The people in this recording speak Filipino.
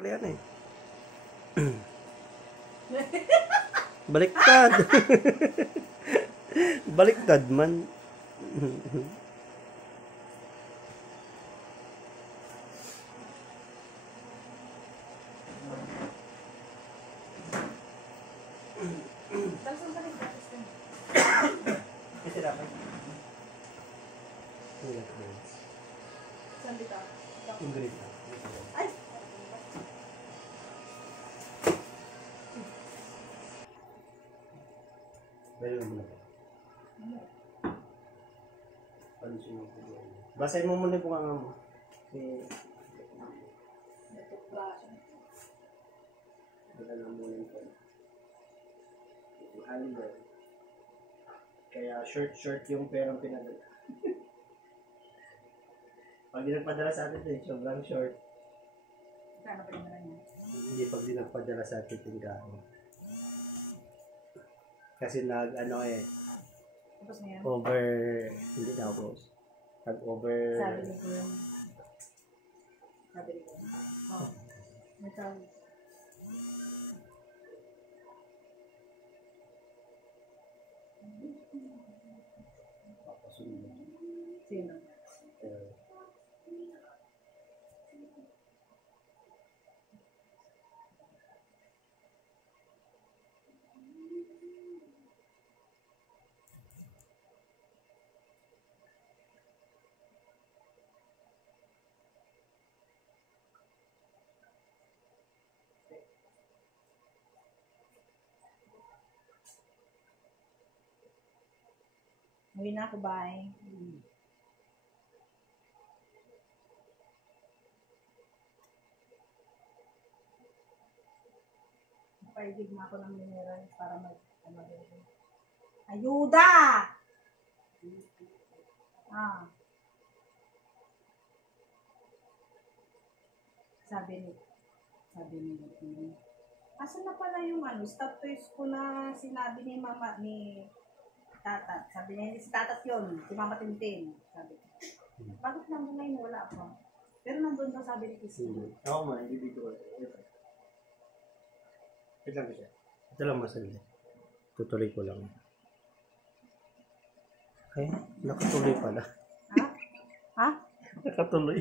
Yan eh. Baliktad. Baliktad man. Ay! Basahin mo muna kung ano mo. Kaya short yung perang pinadala. Pag di nagpadala sa atin eh, sobrang short. Kano pa naman niya? Hindi pag di nagpadala sa atin tinggahan. Kasi ano eh, Tapos na yan? over, hindi na close. Over. Sabi ni ko yung... Sabi ni ko yung... Oh. May tawag. Sino? Uwi na ako, bye. Paidig na ako ng mineral para mag-ano. Ayuda! Ah. Sabi ni asan na pala yung stop toys ko na sinabi ni mama ni Tatat. Sabi niya, hindi si Tatat yun, si Mama Tintin. Sabi ko, bakit nandun ngayon wala ako? Pero nandun daw sabi ni Christine. Oo man, hindi dito ko. Ito lang siya. Ito lang masali. Tutuloy ko lang. Ay, nakatuloy pala. Ha? Ha? Nakatuloy.